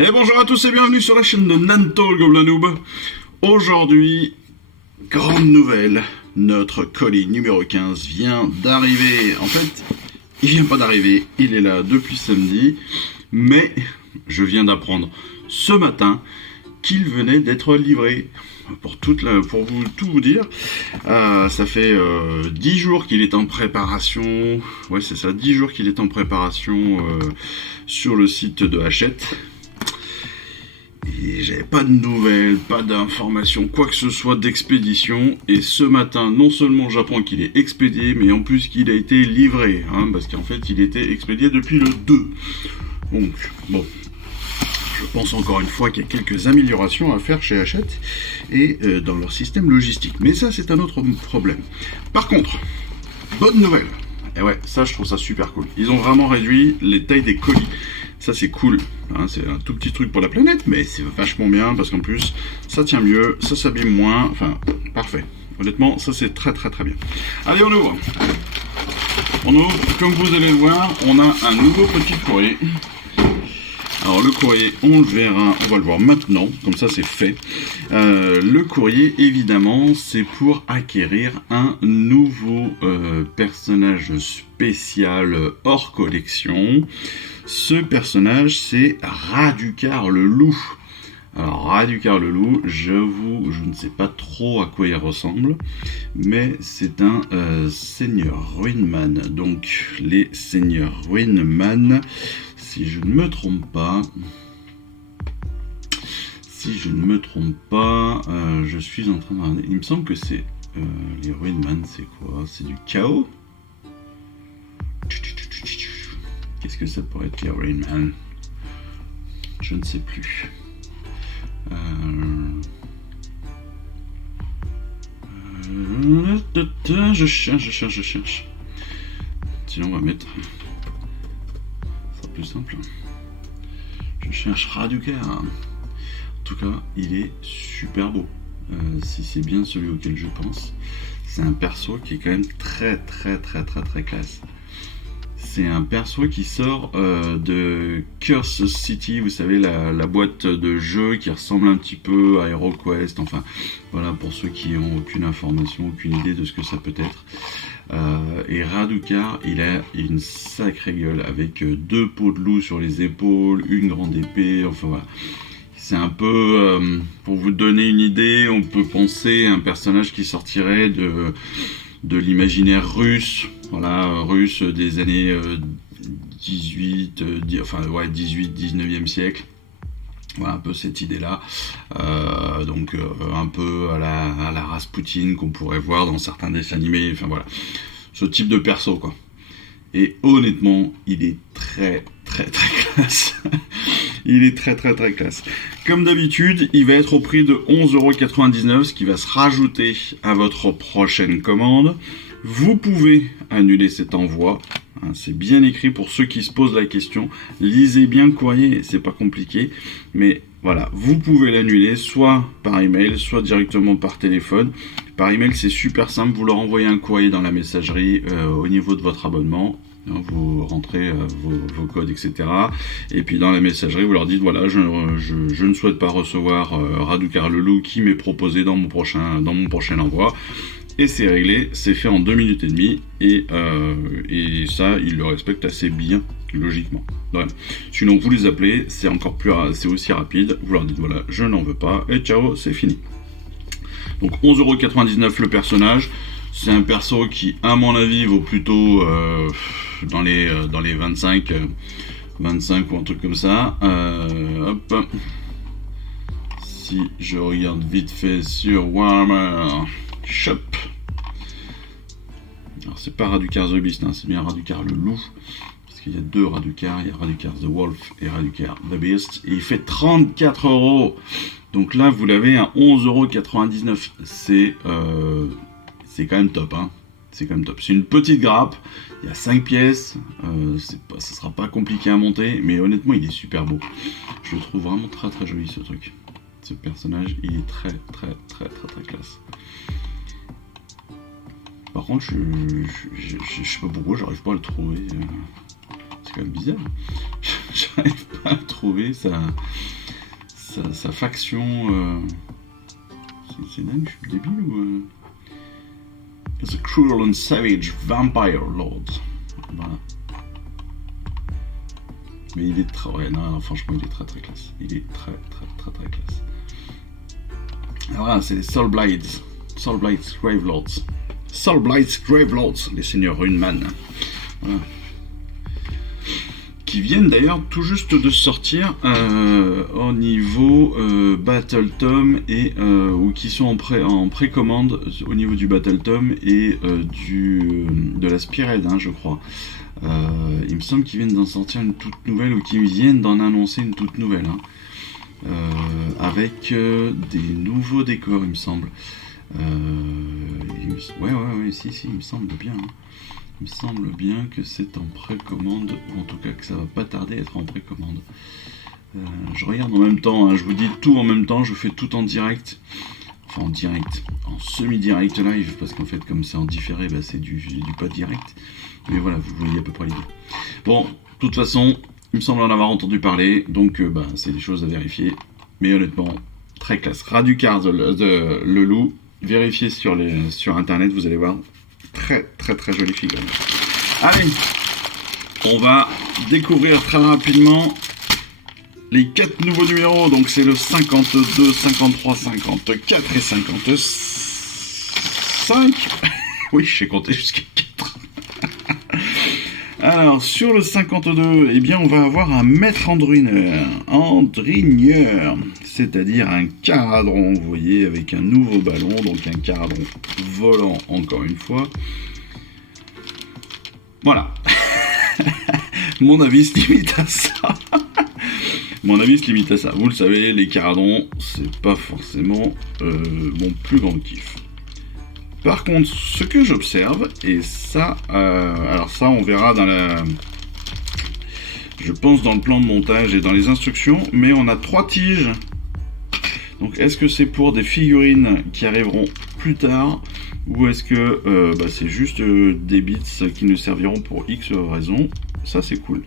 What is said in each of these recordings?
Et bonjour à tous et bienvenue sur la chaîne de Nanto le Gobelin Noob. Aujourd'hui, grande nouvelle, notre colis numéro 15 vient d'arriver. En fait, il vient pas d'arriver, il est là depuis samedi, mais je viens d'apprendre ce matin qu'il venait d'être livré. Pour vous dire, ça fait 10 jours qu'il est en préparation. Ouais, c'est ça, 10 jours qu'il est en préparation sur le site de Hachette. Et j'avais pas de nouvelles, pas d'informations, quoi que ce soit d'expédition. Et ce matin, non seulement j'apprends qu'il est expédié, mais en plus qu'il a été livré. Parce qu'en fait, il était expédié depuis le 2. Donc, bon. Je pense encore une fois qu'il y a quelques améliorations à faire chez Hachette et dans leur système logistique. Mais ça, c'est un autre problème. Par contre, bonne nouvelle. Et ouais, ça, je trouve ça super cool. Ils ont vraiment réduit les tailles des colis. Ça, c'est cool. C'est un tout petit truc pour la planète, mais c'est vachement bien parce qu'en plus, ça tient mieux, ça s'abîme moins. Enfin, parfait. Honnêtement, ça, c'est très, très, très bien. Allez, on ouvre. On ouvre. Comme vous allez le voir, on a un nouveau petit courrier. Alors le courrier, on le verra, on va le voir maintenant, comme ça c'est fait. Le courrier, évidemment, c'est pour acquérir un nouveau personnage spécial hors collection. Ce personnage, c'est Raducar le loup. Alors Raducar le loup, je ne sais pas trop à quoi il ressemble, mais c'est un seigneur Ruinman. Donc les seigneurs Ruinman, si je ne me trompe pas, je suis en train de regarder. Il me semble que c'est les Ruinman, c'est quoi? C'est du chaos? Qu'est-ce que ça pourrait être les Ruinman? Je ne sais plus. Je cherche. Sinon on va mettre. Ça sera plus simple. Je cherche Raducar. En tout cas, il est super beau. Si c'est bien celui auquel je pense. C'est un perso qui est quand même très très très très très classe. C'est un perso qui sort de Curse City, vous savez, la boîte de jeu qui ressemble un petit peu à HeroQuest. Enfin, voilà, pour ceux qui n'ont aucune information, aucune idée de ce que ça peut être. Et Raducar, il a une sacrée gueule avec 2 peaux de loup sur les épaules, une grande épée, enfin voilà. C'est un peu, pour vous donner une idée, on peut penser à un personnage qui sortirait de l'imaginaire russe, voilà, russe des années 18-19e siècle. Voilà, un peu cette idée-là. Donc un peu à la Rasputin qu'on pourrait voir dans certains dessins animés. Enfin voilà, ce type de perso, quoi. Et honnêtement, il est très très très classe. Il est très très très classe. Comme d'habitude, il va être au prix de 11,99€, ce qui va se rajouter à votre prochaine commande. Vous pouvez annuler cet envoi. C'est bien écrit pour ceux qui se posent la question. Lisez bien le courrier, c'est pas compliqué. Mais voilà, vous pouvez l'annuler soit par email, soit directement par téléphone. Par email, c'est super simple. Vous leur envoyez un courrier dans la messagerie au niveau de votre abonnement. Vous rentrez vos codes, etc. Et puis dans la messagerie, vous leur dites voilà, je ne souhaite pas recevoir Raducar le loup qui m'est proposé dans mon prochain envoi. Et c'est réglé, c'est fait en 2 minutes et demie. Et ça, ils le respectent assez bien, logiquement. Ouais. Sinon, vous les appelez, c'est aussi rapide. Vous leur dites voilà, je n'en veux pas. Et ciao, c'est fini. Donc 11,99€ le personnage. C'est un perso qui, à mon avis, vaut plutôt dans les 25 ou un truc comme ça. Hop. Si je regarde vite fait sur Warhammer Shop. Alors c'est pas Raducar the Beast, c'est bien Raducar le loup. Parce qu'il y a 2 Raducar, il y a Raducar the Wolf et Raducar the Beast. Et il fait 34€. Donc là, vous l'avez à 11,99€. C'est quand même top, C'est quand même top. C'est une petite grappe, il y a 5 pièces, ça sera pas compliqué à monter, mais honnêtement, il est super beau. Je le trouve vraiment très très joli ce truc. Ce personnage, il est très très très très très classe. Par contre, je sais pas pourquoi, j'arrive pas à le trouver. C'est quand même bizarre. j'arrive pas à trouver sa faction. C'est dingue, je suis débile ou... The Cruel and Savage Vampire Lord. Voilà. Mais il est très... Ouais, non, franchement, il est très très classe. Il est très classe. Alors voilà, c'est les Soulblights. Soulblights Gravelords. Soulblights Gravelords, les seigneurs Runeman. Voilà. Qui viennent d'ailleurs tout juste de sortir au niveau Battle Tome et ou qui sont en précommande au niveau du Battle Tome et de la Spearhead, hein, je crois. Il me semble qu'ils viennent d'en sortir une toute nouvelle ou qu'ils viennent d'en annoncer une toute nouvelle, hein, avec des nouveaux décors, il me semble. Ouais, si, il me semble bien. Hein. Il me semble bien que c'est en précommande, ou en tout cas que ça va pas tarder à être en précommande. Je regarde en même temps, hein, je vous dis tout en même temps, je fais tout en direct. Enfin en direct, en semi-direct live, parce qu'en fait comme c'est en différé, bah, c'est du pas direct. Mais voilà, vous voyez à peu près l'idée. Bon, de toute façon, il me semble en avoir entendu parler, donc bah, c'est des choses à vérifier. Mais honnêtement, très classe. Raducar le loup, vérifiez sur internet, vous allez voir. Très jolie figurine. Allez, on va découvrir très rapidement les 4 nouveaux numéros. Donc c'est le 52, 53, 54 et 55. Oui, j'ai compté jusqu'à 4. Alors, sur le 52, eh bien, on va avoir un maître Endrineur, c'est-à-dire un caradron, vous voyez, avec un nouveau ballon, donc un caradron volant, encore une fois. Voilà. Mon avis se limite à ça. Vous le savez, les caradrons, c'est pas forcément mon plus grand kiff. Par contre, ce que j'observe, et ça, alors ça on verra je pense dans le plan de montage et dans les instructions, mais on a 3 tiges. Donc est-ce que c'est pour des figurines qui arriveront plus tard, ou est-ce que c'est juste des bits qui nous serviront pour X raison? Ça c'est cool.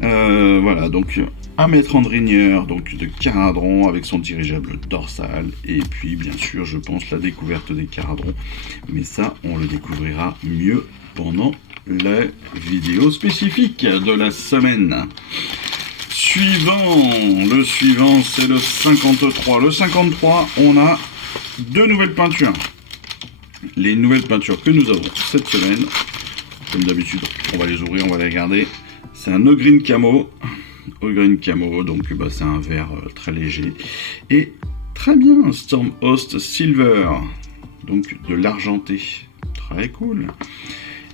Voilà, donc un maître Endrineur, donc de caradron avec son dirigeable dorsal, et puis bien sûr je pense la découverte des caradrons, mais ça on le découvrira mieux pendant la vidéo spécifique de la semaine. Le suivant c'est le 53. Le 53, on a 2 nouvelles peintures. Les nouvelles peintures que nous avons cette semaine, comme d'habitude on va les ouvrir, on va les regarder. C'est un Ogryn Camo, donc bah, c'est un vert très léger. Et très bien, Stormhost Silver, donc de l'argenté, très cool.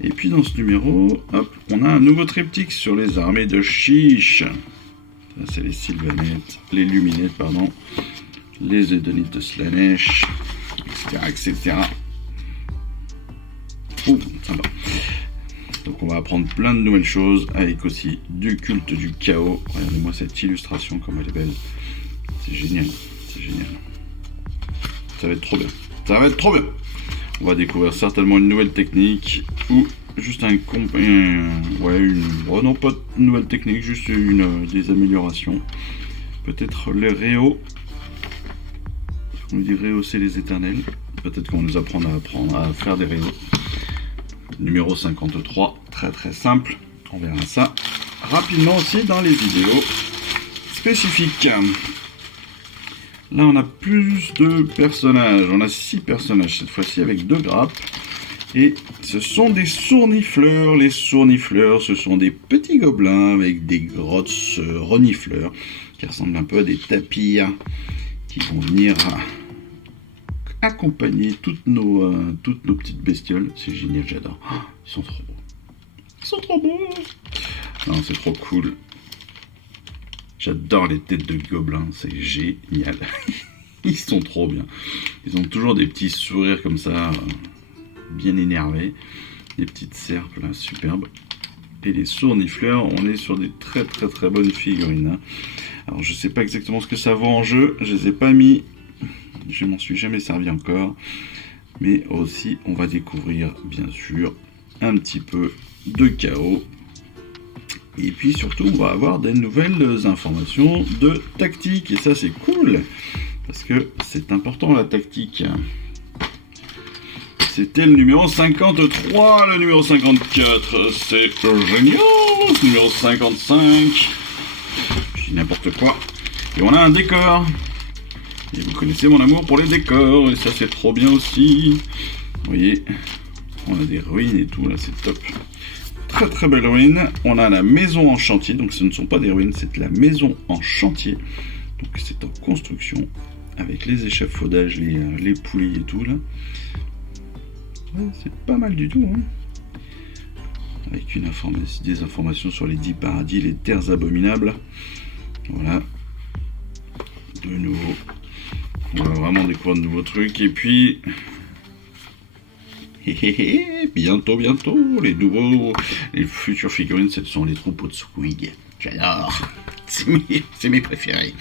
Et puis dans ce numéro, hop, on a un nouveau triptyque sur les armées de Chiche. Ça c'est les Sylvanettes, les Luminettes, pardon, les Edonites de Slaanesh, etc. Oh, sympa. Donc on va apprendre plein de nouvelles choses, avec aussi du culte du chaos. Regardez-moi cette illustration comme elle est belle. C'est génial. Ça va être trop bien. On va découvrir certainement une nouvelle technique, ou juste non pas une nouvelle technique, juste des améliorations. Peut-être les réaux. On dit rehausser les éternels. Peut-être qu'on nous apprend à faire des réaux. Numéro 53, très simple. On verra ça rapidement aussi dans les vidéos spécifiques. Là, on a plus de personnages. On a 6 personnages cette fois-ci avec 2 grappes. Et ce sont des sournifleurs. Les sournifleurs, ce sont des petits gobelins avec des grosses renifleurs qui ressemblent un peu à des tapirs qui vont venir accompagner toutes nos petites bestioles. C'est génial, j'adore. Oh, ils sont trop beaux. Non, c'est trop cool. J'adore les têtes de gobelins, c'est génial. Ils sont trop bien. Ils ont toujours des petits sourires comme ça, bien énervés. Des petites serpes là, superbes. Et les sournifleurs, on est sur des très bonnes figurines. Alors je sais pas exactement ce que ça vaut en jeu, je les ai pas mis. Je m'en suis jamais servi encore. Mais aussi, on va découvrir, bien sûr, un petit peu de chaos Et puis surtout, on va avoir des nouvelles informations de tactique. Et ça, c'est cool. Parce que c'est important, la tactique. C'était le numéro 53. Le numéro 54, c'est génial. Le numéro 55. Je dis n'importe quoi. Et on a un décor. Et vous connaissez mon amour pour les décors. Et ça, c'est trop bien aussi. Vous voyez, on a des ruines et tout. Là, c'est top. Très très belle ruine. On a la maison en chantier, donc ce ne sont pas des ruines, c'est la maison en chantier. Donc c'est en construction, avec les échafaudages, les poulies et tout là. Ouais, c'est pas mal du tout, hein. Avec des informations sur les 10 paradis, les terres abominables. Voilà. De nouveau. On va vraiment découvrir de nouveaux trucs. Et puis... bientôt, les futures figurines, ce sont les troupeaux de Squig. J'adore. C'est mes préférés.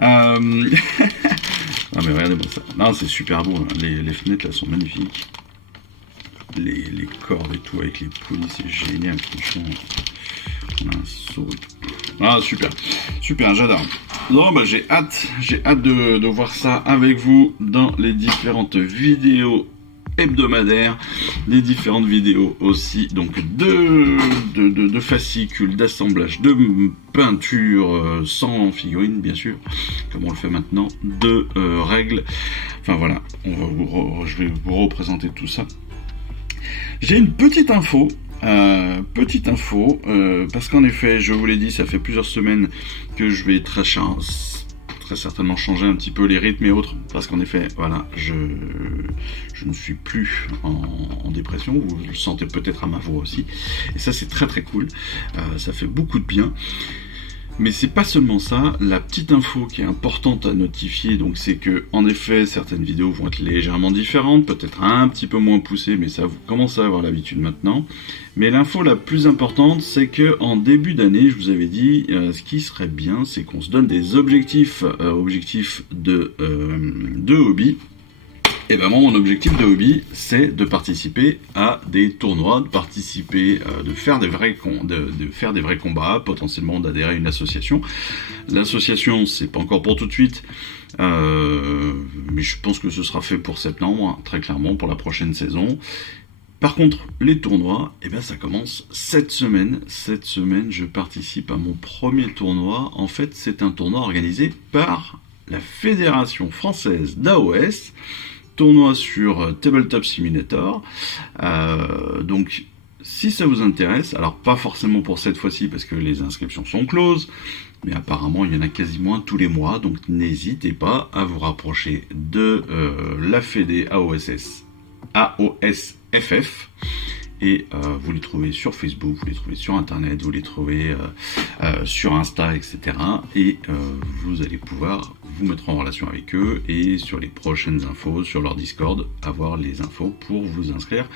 Non mais regardez-moi ça. Non, c'est super beau. Hein. Les fenêtres là sont magnifiques. Les cordes et tout avec les poulies, c'est génial. Franchement, on a un saut et tout. Ah super, j'adore. Non, bah j'ai hâte de voir ça avec vous dans les différentes vidéos hebdomadaires, les différentes vidéos aussi, donc de fascicules, d'assemblage, de peinture sans figurines bien sûr, comme on le fait maintenant, de règles. Enfin voilà, je vais vous représenter tout ça. J'ai une petite info. Parce qu'en effet, je vous l'ai dit, ça fait plusieurs semaines que je vais très certainement changer un petit peu les rythmes et autres, parce qu'en effet, voilà, je ne suis plus en dépression, vous le sentez peut-être à ma voix aussi, et ça c'est très très cool, ça fait beaucoup de bien. Mais c'est pas seulement ça, la petite info qui est importante à notifier, donc c'est que, en effet, certaines vidéos vont être légèrement différentes, peut-être un petit peu moins poussées, mais ça vous commencez à avoir l'habitude maintenant. Mais l'info la plus importante, c'est que en début d'année, je vous avais dit, ce qui serait bien, c'est qu'on se donne des objectifs de hobby. Et ben moi, mon objectif de hobby, c'est de participer à des tournois, de faire des vrais combats, potentiellement d'adhérer à une association. L'association, c'est pas encore pour tout de suite, mais je pense que ce sera fait pour septembre, très clairement, pour la prochaine saison. Par contre, les tournois, eh ben ça commence cette semaine. Cette semaine, je participe à mon premier tournoi. En fait, c'est un tournoi organisé par la Fédération française d'AOS. Tournoi sur Tabletop Simulator. Donc, si ça vous intéresse, alors pas forcément pour cette fois-ci parce que les inscriptions sont closes, mais apparemment il y en a quasiment un tous les mois, donc n'hésitez pas à vous rapprocher de la Fédé AOSFF. Et vous les trouvez sur Facebook, vous les trouvez sur Internet, vous les trouvez sur Insta, etc. Et vous allez pouvoir vous mettre en relation avec eux et sur les prochaines infos, sur leur Discord, avoir les infos pour vous inscrire,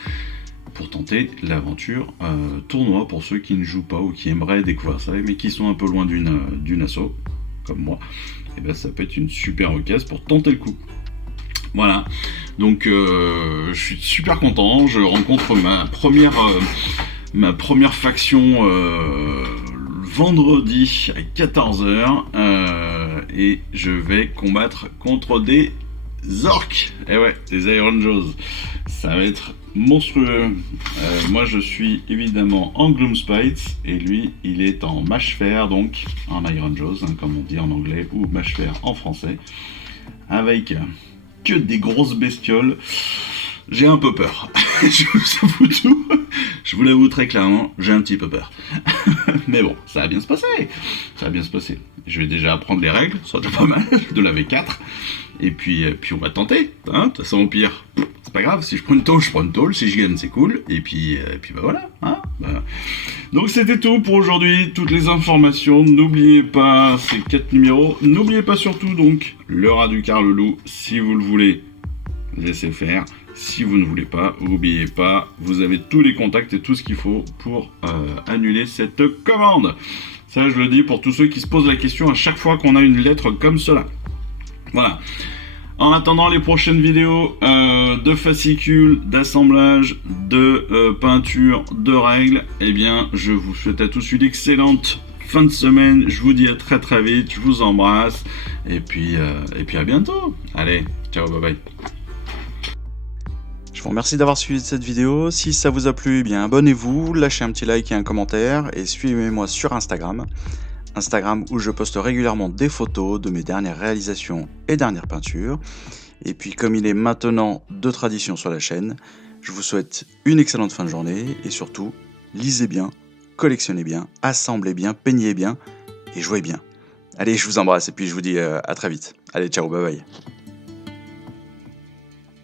pour tenter l'aventure tournoi pour ceux qui ne jouent pas ou qui aimeraient découvrir ça, mais qui sont un peu loin d'une asso, comme moi. Et ben ça peut être une super occasion pour tenter le coup. Voilà, donc je suis super content, je rencontre ma première faction vendredi à 14h et je vais combattre contre des orques, et ouais, des Iron Jaws, ça va être monstrueux. Moi je suis évidemment en Gloomspite et lui il est en Mâche-Fer, donc en Iron Jaws, hein, comme on dit en anglais, ou Mâche-Fer en français, avec que des grosses bestioles. J'ai un peu peur. Je vous avoue tout. Je vous l'avoue très clairement, j'ai un petit peu peur. Mais bon, ça va bien se passer. Je vais déjà apprendre les règles, ça sera déjà pas mal, de la V4. Et puis on va tenter. Hein, de toute façon, au pire, c'est pas grave. Si je prends une tôle, je prends une tôle. Si je gagne, c'est cool. Et puis bah voilà. Hein, bah. Donc c'était tout pour aujourd'hui. Toutes les informations. N'oubliez pas ces 4 numéros. N'oubliez pas surtout donc le rat du Carlelou. Si vous le voulez, laissez faire. Si vous ne voulez pas, n'oubliez pas, vous avez tous les contacts et tout ce qu'il faut pour annuler cette commande. Ça, je le dis pour tous ceux qui se posent la question à chaque fois qu'on a une lettre comme cela. Voilà. En attendant les prochaines vidéos de fascicules, d'assemblage, de peinture, de règles, eh bien, je vous souhaite à tous une excellente fin de semaine. Je vous dis à très très vite. Je vous embrasse. Et puis à bientôt. Allez, ciao, bye bye. Je vous remercie d'avoir suivi cette vidéo. Si ça vous a plu, eh bien abonnez-vous, lâchez un petit like et un commentaire et suivez-moi sur Instagram. Instagram où je poste régulièrement des photos de mes dernières réalisations et dernières peintures. Et puis comme il est maintenant de tradition sur la chaîne, je vous souhaite une excellente fin de journée et surtout, lisez bien, collectionnez bien, assemblez bien, peignez bien et jouez bien. Allez, je vous embrasse et puis je vous dis à très vite. Allez, ciao, bye bye.